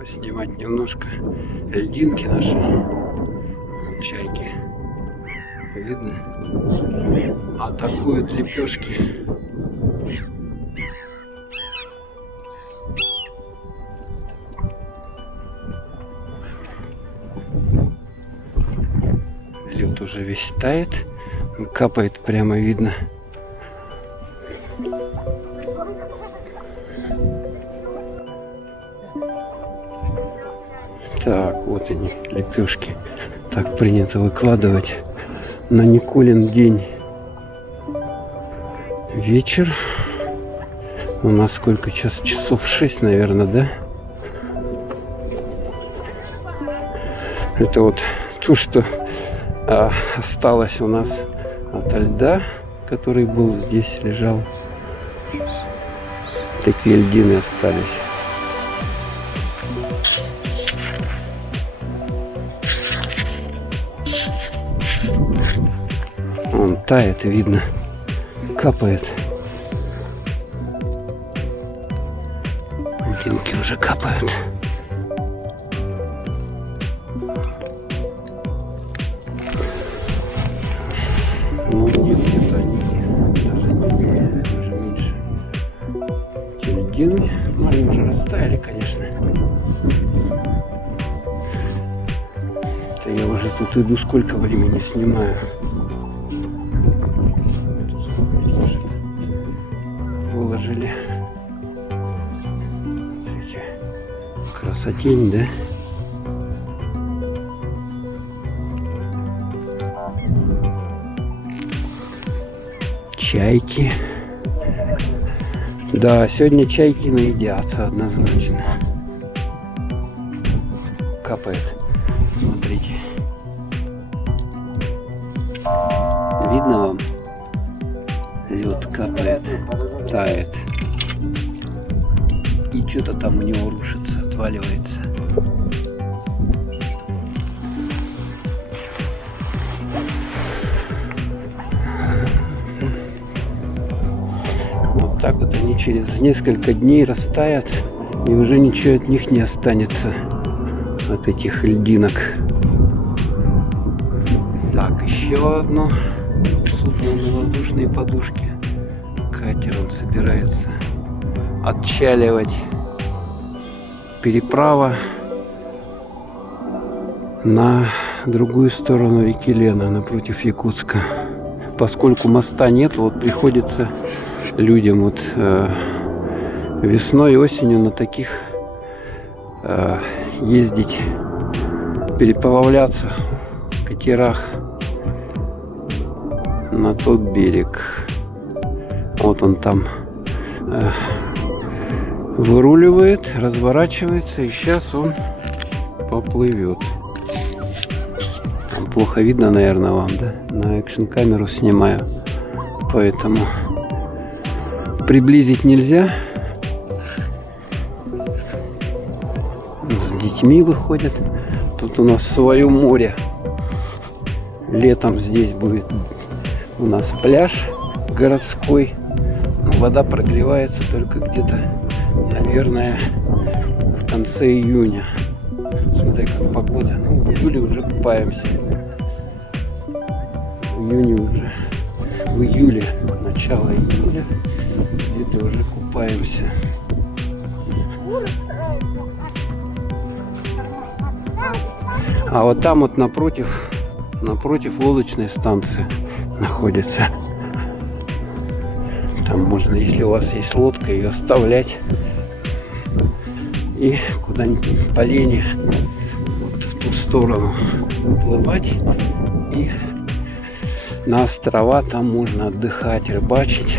поснимать немножко льдинки наши. Чайки. Видно? Атакуют лепешки. Лед уже весь тает. Капает прямо видно. Так, вот они, лепешки. Так принято выкладывать на Николин день. Вечер. У нас сколько час? Часов 6, наверное, да? Это вот то, что осталось у нас от льда, который был здесь, лежал. Такие льдины остались. Он тает, видно, капает. Льдинки уже капают. Ну, нет, где-то они даже уже меньше. Эти льдины, ну, они уже растаяли, конечно. Это я уже тут иду, сколько времени снимаю. Выложили. Смотрите, красотень, да? Чайки. Да, сегодня чайки наедятся однозначно. Капает. Смотрите. Видно вам? Лед капает, тает. И что-то там у него рушится, отваливается. Вот так вот они через несколько дней растают, и уже ничего от них не останется, от этих льдинок. Так, еще одно судно на воздушной подушке. Катер, он собирается отчаливать. Переправа на другую сторону реки Лена, напротив Якутска. Поскольку моста нет, вот приходится людям вот весной и осенью на таких ездить, переплавляться в катерах на тот берег. Вот он там выруливает, разворачивается, и сейчас он поплывет. Там плохо видно, наверное, вам, да? На экшн-камеру снимаю, поэтому приблизить нельзя. С детьми выходят. Тут у нас свое море. Летом здесь будет у нас пляж городской. Вода прогревается только где-то, наверное, в конце июня. Смотри, как погода. Ну, в июле уже купаемся. В июне уже. В июле, начало июля, где-то уже купаемся. А вот там вот напротив лодочной станции находится. Там можно, если у вас есть лодка, ее оставлять и куда-нибудь по лени вот в ту сторону уплывать, и на острова там можно отдыхать, рыбачить.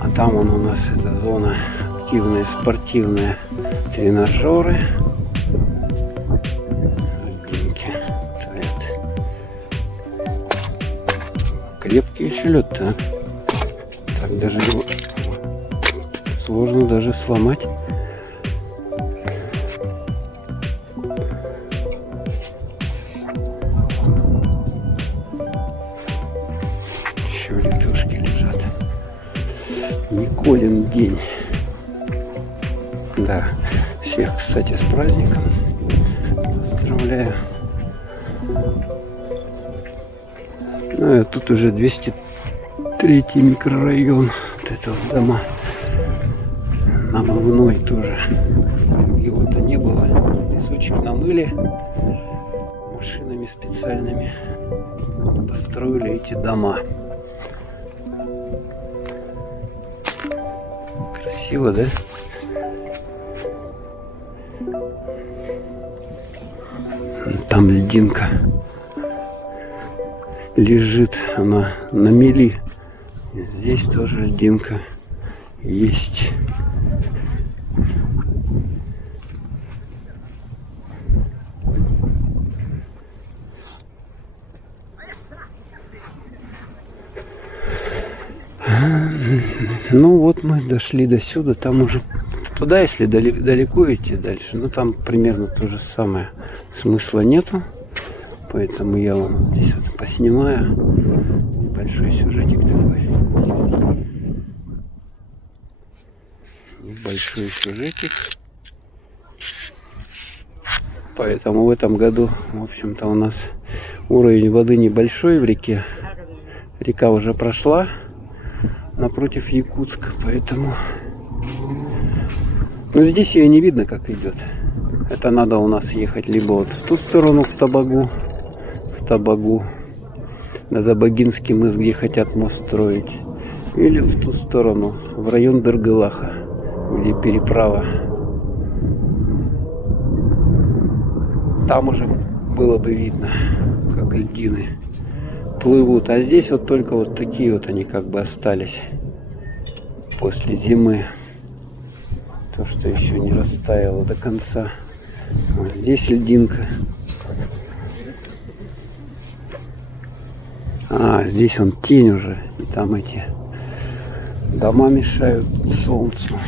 А там вон у нас эта зона активная, спортивная, тренажеры. Крепкий еще лед, да? Так даже его сложно даже сломать. Еще лепешки лежат. Николин день. Да, Всех, кстати, с праздником. Поздравляю. Ну, тут уже 203-й микрорайон. Вот это вот дома. Намывной тоже. Его-то не было. Песочек намыли машинами специальными. Вот построили эти дома. Красиво, да? Там льдинка лежит, она на мели. Здесь тоже льдинка есть. Ну вот мы дошли до сюда, там уже туда, если далеко идти дальше, ну там примерно то же самое, смысла нету, поэтому я вам здесь вот поснимаю небольшой сюжетик такой, небольшой сюжетик. Поэтому в этом году, в общем-то, у нас уровень воды небольшой в реке, река уже прошла напротив Якутска, поэтому, ну, здесь ее не видно, как идет. Это надо у нас ехать либо вот в ту сторону, в Табагу, на Табагинский мыс, где хотят мост строить, или в ту сторону, в район Дыргалаха, где переправа. Там уже было бы видно, как льдины плывут. А здесь вот только вот такие вот они как бы остались после зимы. То, что еще не растаяло до конца. Вот здесь льдинка. А, здесь он тень уже. И там эти дома мешают солнцу.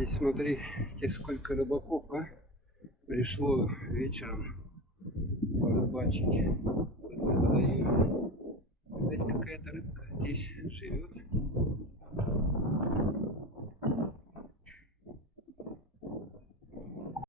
Здесь смотри, сколько рыбаков, а? Пришло вечером порыбачить в этом водоеме. Видать, какая-то рыбка здесь живет.